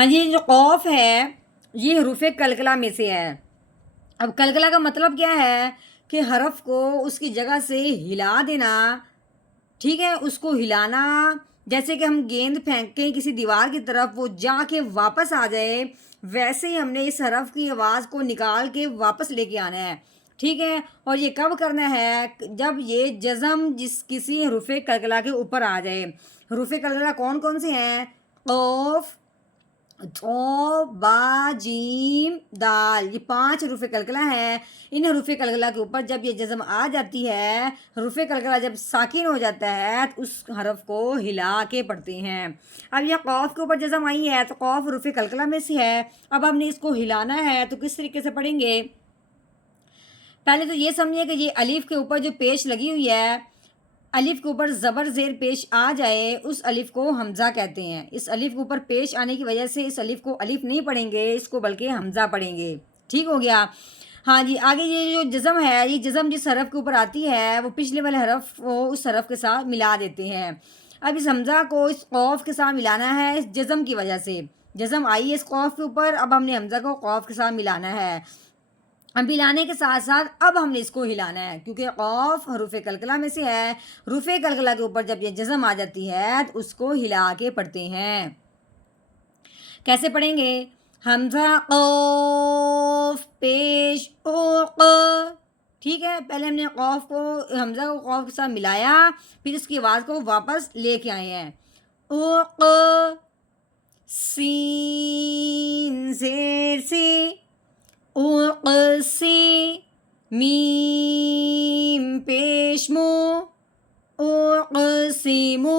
ہاں جی، جو قوف ہے یہ حروف قلقلہ میں سے ہے۔ اب قلقلہ کا مطلب کیا ہے کہ حرف کو اس کی جگہ سے ہلا دینا، ٹھیک ہے، اس کو ہلانا، جیسے کہ ہم گیند پھینکیں کسی دیوار کی طرف، وہ جا کے واپس آ جائے، ویسے ہی ہم نے اس حرف کی آواز کو نکال کے واپس لے کے آنا ہے، ٹھیک ہے۔ اور یہ کب کرنا ہے؟ جب یہ جزم جس کسی حروف قلقلہ کے اوپر آ جائے۔ حروف قلقلہ کون کون سے ہیں؟ قوف، تھو، با، جیم، دال، یہ 5 حروف قلقلہ ہیں۔ ان حروف قلقلہ کے اوپر جب یہ جزم آ جاتی ہے، حروف قلقلہ جب ساکن ہو جاتا ہے تو اس حرف کو ہلا کے پڑھتے ہیں۔ اب یہ قوف کے اوپر جزم آئی ہے تو قوف حروف قلقلہ میں سے ہے، اب ہم نے اس کو ہلانا ہے تو کس طریقے سے پڑھیں گے؟ پہلے تو یہ سمجھیں کہ یہ الف کے اوپر جو پیش لگی ہوئی ہے، الف کے اوپر زبر زیر پیش آ جائے اس الف کو حمزہ کہتے ہیں۔ اس الف کے اوپر پیش آنے کی وجہ سے اس الف کو الف نہیں پڑھیں گے، اس کو بلکہ حمزہ پڑھیں گے، ٹھیک ہو گیا۔ ہاں جی، آگے یہ جو جزم ہے، یہ جزم جس حرف کے اوپر آتی ہے وہ پچھلے والے حرف کو اس حرف کے ساتھ ملا دیتے ہیں۔ اب اس حمزہ کو اس قوف کے ساتھ ملانا ہے اس جزم کی وجہ سے، جزم آئی ہے اس قوف کے اوپر، اب ہم نے حمزہ کو قوف کے ساتھ ملانا ہے۔ اب ہلانے کے ساتھ ساتھ اب ہم نے اس کو ہلانا ہے، کیونکہ قوف حروف قلقلہ میں سے ہے۔ حروف قلقلہ کے اوپر جب یہ جزم آ جاتی ہے تو اس کو ہلا کے پڑھتے ہیں۔ کیسے پڑھیں گے؟ حمزہ قوف پیش اوق، ٹھیک ہے، پہلے ہم نے قوف کو حمزہ کو قوف کے ساتھ ملایا، پھر اس کی آواز کو واپس لے کے آئے ہیں۔ اوق، سین زیر سی، اقسی، میم پیش مو، اقسمو،